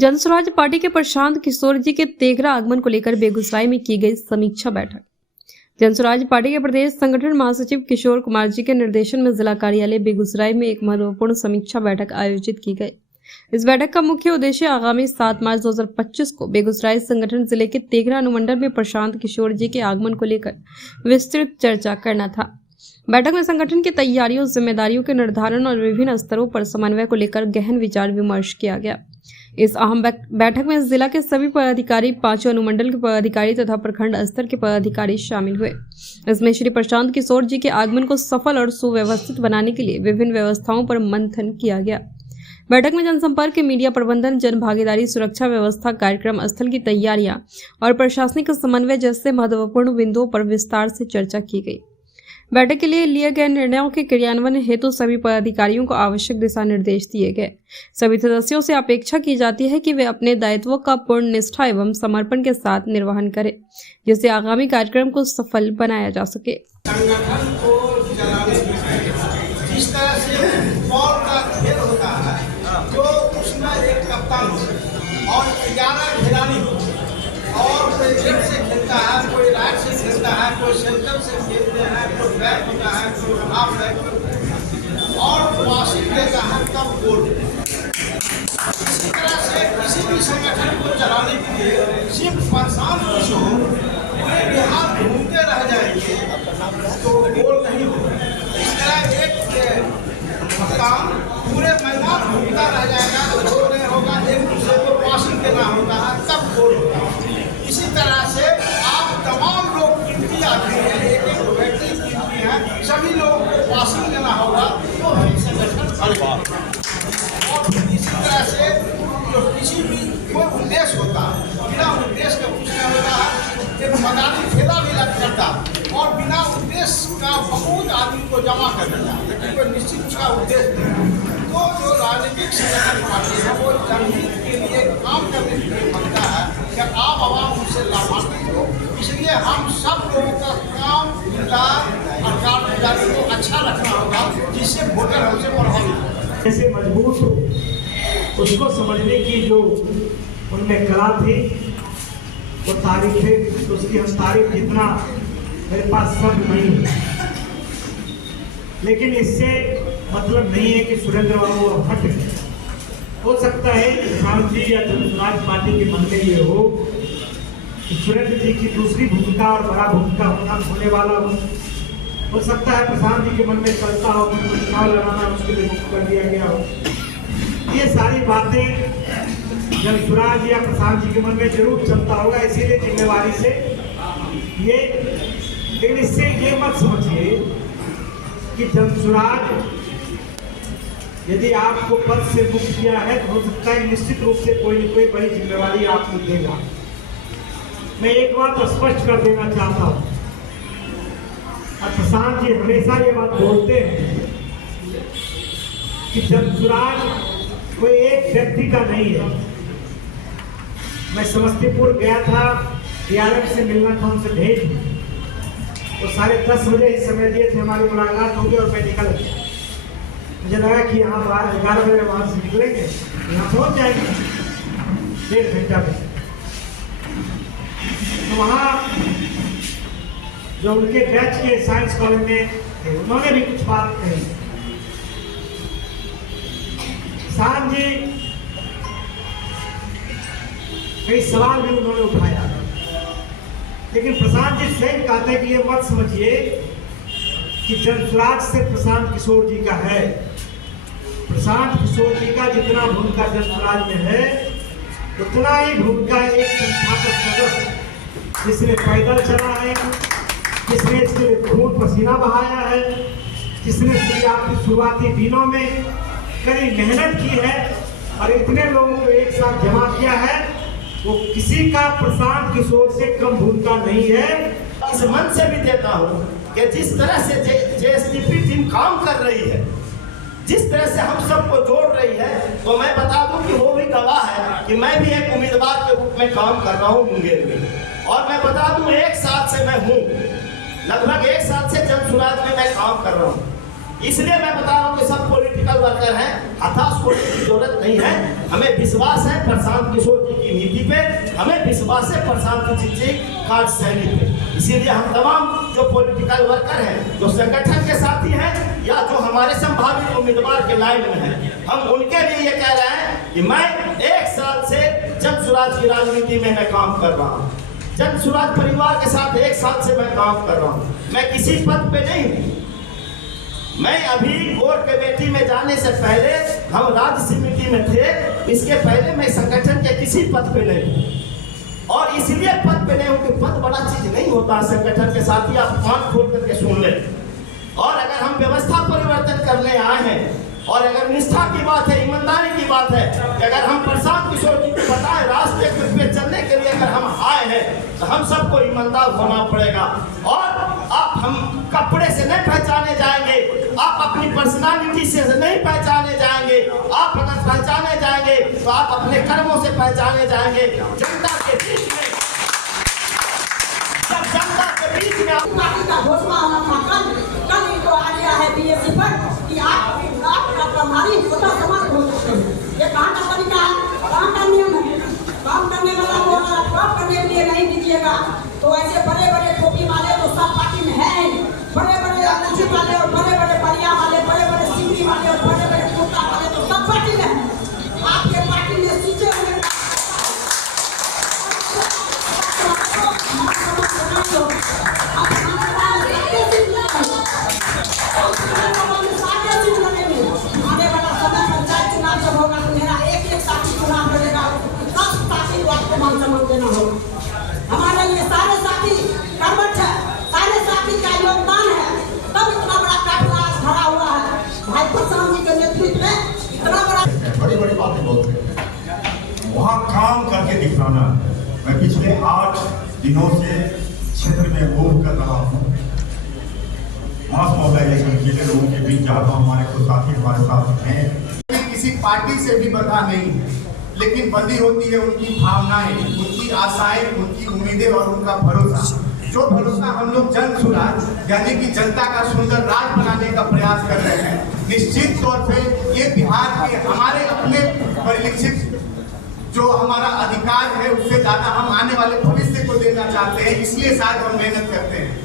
Jan Suraaj party के प्रशांत किशोर जी के तेघरा आगमन को लेकर बेगूसराय में की गई समीक्षा बैठक। जनसुराज पार्टी के प्रदेश संगठन महासचिव किशोर कुमार जी के निर्देशन में जिला कार्यालय बेगूसराय में एक महत्वपूर्ण समीक्षा बैठक आयोजित की गई। इस बैठक का मुख्य उद्देश्य आगामी 7 मार्च 2025 को बेगूसराय संगठन जिले के तेघरा अनुमंडल में प्रशांत किशोर जी के आगमन को लेकर विस्तृत चर्चा करना था। बैठक में संगठन की तैयारियों, जिम्मेदारियों के निर्धारण और विभिन्न स्तरों पर समन्वय को लेकर गहन विचार विमर्श किया गया। इस अहम बैठक में जिला के सभी पदाधिकारी, 5 अनुमंडल के पदाधिकारी तथा प्रखंड स्तर के पदाधिकारी शामिल हुए। इसमें श्री प्रशांत किशोर जी के आगमन को सफल और सुव्यवस्थित बनाने के लिए विभिन्न व्यवस्थाओं पर मंथन किया गया। बैठक में जनसंपर्क, मीडिया प्रबंधन, जन भागीदारी, सुरक्षा व्यवस्था, कार्यक्रम स्थल की तैयारियां और प्रशासनिक समन्वय जैसे महत्वपूर्ण बिंदुओं पर विस्तार से चर्चा की गई। बैठक के लिए गए निर्णयों के क्रियान्वयन हेतु सभी पदाधिकारियों को आवश्यक दिशा निर्देश दिए गए। सभी सदस्यों से अपेक्षा की जाती है कि वे अपने दायित्वों का पूर्ण निष्ठा एवं समर्पण के साथ निर्वहन करें, जिससे आगामी कार्यक्रम को सफल बनाया जा सके। संगठन को चलाने में जिस तरह से बॉल का खेल होता है, जो उसमें एक कप्तान और 11 खिलाड़ी होते हैं और कोई लेफ्ट से खेलता है, कोई राइट से खेलता है, कोई सेंटर से खेलते हैं, कोई बैक होता है, कोई हाफ बैक और पासिंग देता है, तब गोल। इसी तरह से किसी भी संगठन को चलाने के लिए सिर्फ प्रशांत किशोर पूरे बिहार घूमते रह जाएंगे तो गोल नहीं होगा। इस तरह एक कप्तान पूरे मैदान घूमता रह जाएगा तो गोल नहीं होगा। एक दूसरे को पासिंग देना होता है, तब गोल होता है। इसी तरह से आप तमाम लोग गिनती आते हैं, एक व्यक्ति गिनती है, सभी लोगों को पासिंग देना होगा तो संगठन चलेगा। और इसी तरह से जो किसी भी कोई उद्देश्य होता है, बिना उद्देश्य का कुछ नहीं होता है। एक मैदानी खेला भी करता और बिना उद्देश्य का बहुत आदमी को जमा कर देता है, लेकिन कोई निश्चित उसका उद्देश्य नहीं। तो जो राजनीतिक संगठन पार्टी है वो जनहित के लिए काम करने के लिए बनता है कि आप आवाम उनसे लाभान्वित हो। इसलिए हम सब लोगों का काम, किरदार और कारगुजारी को अच्छा रखना होगा, जिससे वोटर हमसे प्रभावित हो, कैसे मजबूत हो, उसको समझने की जो उनमें कला थी वो तारीफ है। तो उसकी हम तारीफ जितना मेरे पास शब्द नहीं है, लेकिन इससे मतलब नहीं है कि सुरेंद्र बाबू अब हट गए। हो सकता है प्रशांत जी या जनसुराज पार्टी के मन में ये हो कि सुरेंद्र जी की दूसरी भूमिका और बड़ा भूमिका होने वाला हो सकता है प्रशांत जी के मन में चलता हो कि चुनाव लड़ाना उसके लिए मुक्त कर दिया गया हो। ये सारी बातें जनसुराज या प्रशांत जी के मन में जरूर चलता होगा, इसीलिए जिम्मेवारी से ये। लेकिन इससे ये मत समझिए कि जनसुराज यदि आपको पद से मुक्त किया है तो हो सकता है निश्चित रूप से कोई न कोई बड़ी जिम्मेवारी आपको देगा। मैं एक बात स्पष्ट कर देना चाहता हूँ, और प्रशांत जी हमेशा ये बात बोलते हैं कि जनसुराज कोई एक व्यक्ति का नहीं है। मैं समस्तीपुर गया था, डीआरएम से मिलना था, उनसे भेंट वो 10:30 बजे ही समय दिए थे, हमारी मुलाकात होगी और मैं निकल गया। मुझे लगा कि यहाँ 11 बजे वहाँ से निकलेंगे, यहाँ पहुँच जाएंगे 1.5 घंटा में। तो वहाँ जो उनके बैच के साइंस कॉलेज में थे, उन्होंने भी कुछ बात कही। प्रशांत जी कई सवाल भी उन्होंने उठाया, लेकिन प्रशांत जी स्वयं कहते हैं कि ये मत समझिए कि जनसुराज से प्रशांत किशोर जी का है। प्रशांत किशोर जी का जितना भूमिका जनसुराज में है, उतना ही भूमिका एक संस्थापक सदस्य जिसने पैदल चला है, जिसने इसके लिए खून पसीना बहाया है, जिसने शुरुआती दिनों में कड़ी मेहनत की है और इतने लोगों को एक साथ जमा किया है, वो किसी का प्रशांत किशोर से कम भूमिका नहीं है। इस मन से भी देता हूँ कि जिस तरह से जेएसडीपी टीम काम कर रही है, जिस तरह से हम सबको जोड़ रही है, तो मैं बता दूं कि वो भी गवाह है कि मैं भी एक उम्मीदवार के रूप में काम कर रहा हूँ मुंगेर में। और मैं बता दूं 1 साल से मैं हूँ, लगभग 1 साल से जनसुराज में मैं काम कर रहा हूँ। इसलिए मैं बता रहा हूँ कि सब पॉलिटिकल वर्कर हैं, हताश होने की जरूरत नहीं है। हमें विश्वास है प्रशांत किशोर जी की नीति पे, हमें विश्वास है प्रशांत जी कार्यशैली पे। इसीलिए हम तमाम जो पॉलिटिकल वर्कर हैं, जो संगठन के साथी हैं या जो हमारे संभावित उम्मीदवार के लाइन में हैं, हम उनके लिए ये कह रहे हैं कि मैं 1 साल से जन सुराज की राजनीति में मैं काम कर रहा हूँ। जन सुराज परिवार के साथ 1 साल से मैं काम कर रहा हूँ। मैं किसी पद पे नहीं हूँ। मैं अभी कोर कमेटी में जाने से पहले हम राज्य समिति में थे, इसके पहले मैं संगठन के किसी पद पे नहीं हूँ। और इसलिए पद पे नहीं हूँ कि पद बड़ा चीज नहीं होता। संगठन के साथ ही आप कान खोल करके सुन ले। और अगर हम व्यवस्था परिवर्तन करने आए हैं और अगर निष्ठा की बात है, ईमानदारी की बात है, कि अगर हम प्रशांत किशोर जी को बताएं रास्ते पे चलने के लिए अगर हम आए हैं तो हम सबको ईमानदार होना पड़ेगा। और आप हम कपड़े से नहीं पहचाने जाएंगे, आप अपनी पर्सनालिटी से नहीं पहचाने जाएंगे। आप अगर पहचाने जाएंगे तो आप अपने कर्मों से पहचाने जाएंगे। जनता के बीच में, जब जनता के बीच में पार्टी का घोषणा होना था कल इनको आ गया है बीएससी पर कि आप प्रभारी स्वतः समाप्त हो सकते हैं। ये कहाँ का तरीका है, कहाँ का नियम है? काम करने वाला को अगर काम करने के लिए नहीं दीजिएगा तो ऐसे बड़े बड़े टोपी वाले तो सब पार्टी में है, बड़े बड़े अनूठी वाले और बड़े बड़े बलिया वाले, बड़े बड़े सिंगरी वाले और बड़े बड़े कुर्ता वाले तो सब पार्टी में है। आपके पार्टी में सीटे हुए हमारे लिए सारे साथी कर्मठ है, सारे साथी का योगदान है, तब इतना बड़ा काफिला भरा हुआ है। भाई प्रशांत जी के नेतृत्व में इतना बड़ा बड़ी बड़ी बातें बोलते हैं, वहाँ काम करके दिखाना। मैं पिछले 8 दिनों से क्षेत्र में मूव कर रहा हूँ, मास मोबिलाइजेशन के लिए लोगों के बीच जाता हूँ। हमारे कुछ साथी हमारे साथ हैं, किसी पार्टी से भी बंधा नहीं है, लेकिन बंधी होती है उनकी भावनाएं, उनकी आशाएं, उनकी उम्मीदें और उनका भरोसा। जो भरोसा हम लोग जन सुराज यानी कि जनता का सुंदर राज बनाने का प्रयास कर रहे हैं, निश्चित तौर पे ये बिहार के हमारे अपने परिलक्षित जो हमारा अधिकार है उससे ज्यादा हम आने वाले भविष्य को देना चाहते हैं। इसलिए शायद हम मेहनत करते हैं।